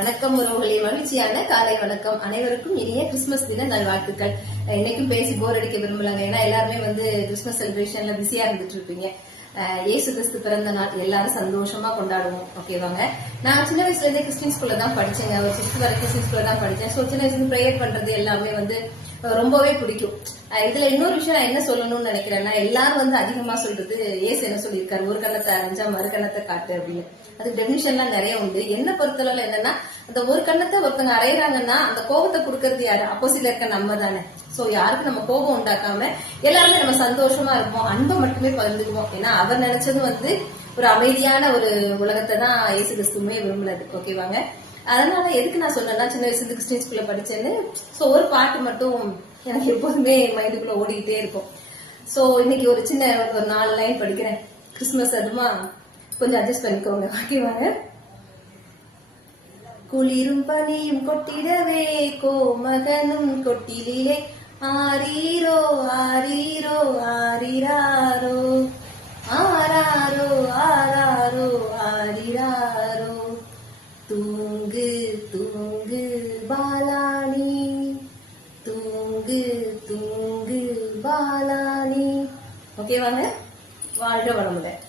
வணக்கம் உறவுகளே, மகிழ்ச்சியான காலை வணக்கம். அனைவருக்கும் இனிய கிறிஸ்துமஸ் தின நல்வாழ்த்துக்கள். இன்னைக்கும் பேசி போர் அடிக்க விரும்பலாங்க. ஏன்னா எல்லாருமே கிறிஸ்துமஸ் செலிப்ரேஷன்ல பிஸியா இருந்துட்டு இருப்பீங்க. இயேசு கிறிஸ்து பிறந்த நாள் எல்லாரும் சந்தோஷமா கொண்டாடுவோம். ஓகேவாங்க. நான் சின்ன வயசுல இருந்தே கிறிஸ்டின் ஸ்கூல்ல தான் படிச்சேங்க. ஒரு 6th வரைக்கும் கிறிஸ்டின் ஸ்கூல்ல தான் படிச்சேன். ஸோ சின்ன வயசுல ப்ரேயர் பண்றது எல்லாமே ரொம்பவே பிடிக்கும். இதுல இன்னொரு விஷயம் நான் என்ன சொல்லணும்னு நினைக்கிறேன்னா, எல்லாரும் அதிகமா சொல்றது ஏசு என்ன சொல்லியிருக்காரு, ஒரு கண்ணத்தை அரைஞ்சா மறு கண்ணத்தை காட்டு அப்படின்னு. அது டெபினிஷன்லாம் நிறைய உண்டு. என்ன பொறுத்தளவுல என்னன்னா, அந்த ஒரு கண்ணத்தை ஒருத்தங்க அரைகிறாங்கன்னா அந்த கோபத்தை கொடுக்கறது யாரு? அப்போசிட்ல இருக்க நம்ம தானே. சோ யாருக்கு நம்ம கோபம் உண்டாக்காம எல்லாருமே நம்ம சந்தோஷமா இருப்போம், அன்பை மட்டுமே பகிர்ந்துக்குவோம். ஏன்னா அவர் நினைச்சதும் ஒரு அமைதியான ஒரு உலகத்தை தான் இயேசு கிறிஸ்துமே விரும்புனது. ஓகேவாங்க. அதனால எதுக்கு நான் சொன்னேன்னா, சின்ன வயசுல கிறிஸ்டின் ஸ்கூல்ல படிச்சேன்னு. சோ ஒரு பாட்டு மட்டும் எனக்கு எப்போதுமே மைண்டுக்குள்ள ஓடிக்கிட்டே இருக்கும். சோ இன்னைக்கு ஒரு 4 லைன் படிக்கிறேன். கிறிஸ்துமஸ் அதுமா கொஞ்சம் அட்ஜஸ்ட் பண்ணிக்கோங்க. ஓகேவாங்க. குளிரும் பனியும் கொட்டிடவே கோமகனும் கொட்டிலே ஆரீரோ ஆரீரோ ஆரிராரோ ஆராரோ ஆராரோ ஆரிராரோ தூங்கு தூங்கு பாலானி தூங்கு தூங்கு பாலானி. ஓகேவாங்க. வாழ்க வளமுடன்.